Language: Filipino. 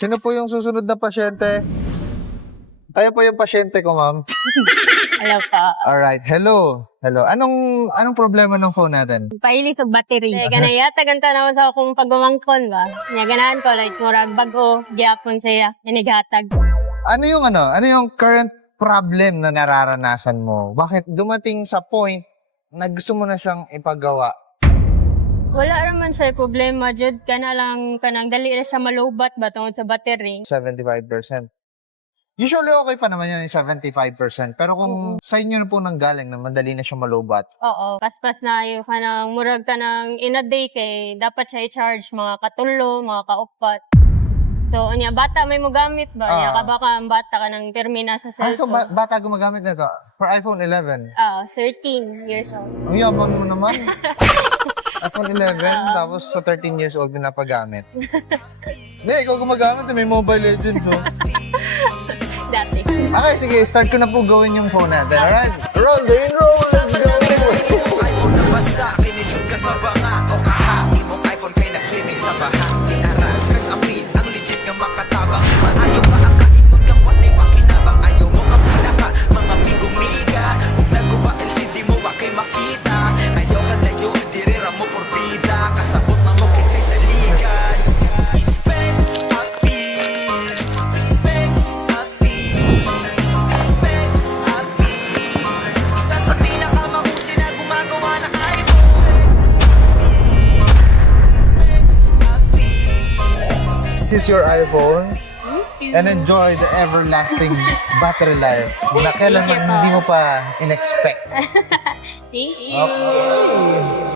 Sino po yung susunod na pasyente? Ayan po yung pasyente ko, ma'am. Hello po. Alright, hello. Hello. Anong problema ng phone natin? Paili sa battery. Ganaya, tagan naman sa akong pagumangkon ba? Nga ganahan ko, like, murag bago, gyapon siya, inigatag. Ano yung current problem na nararanasan mo? Bakit dumating sa point na gusto mo na siyang ipagawa? Wala raman siya problema, Jud. Kana lang, kanang dali na siya malubat ba tungod sa battery. 75%. Usually okay pa naman yan yung 75%. Pero kung sa inyo na po nanggaling na madali na siya malubat. Oo. Paspas na yung kanang murag ka ng in a day kay dapat siya i-charge mga katulo, mga kaupat. So, anya, bata may mo gamit ba? Anya, baka ang bata ka ng termina sa So cellphone. bata gumagamit na ito for iPhone 11. 13 years old. Ang yaman mo naman. iPhone 11, tapos sa 13 years old pinapagamit. Hindi, ikaw gumagamit na may Mobile Legends, oh. Dati. Okay, sige, start ko na po gawin yung phone natin, alright? Roll the intro, let's go! iPhone na basa, kinishoot ka sa banga o kahati mong iPhone kay nag-swimming sa baha. Di aras, stress appeal, ang legit nga makatabang. Maayo pa ang kaingon kang walay pakinabang. Ayaw mo kapila ka, mga migumiga. Huwag nagawa LCD mo, wakay makita. Ayaw ka layo, dirira mo por vida. Kasabot na mo kinsay sa liga. Specs appeal, specs appeal, specs appeal. Isa sa pinakamahusay na gumagawa ng iPhone. This is your iPhone and enjoy the everlasting battery life na kailan Thank you man po. hindi mo pa in-expect. Thank you. Okay.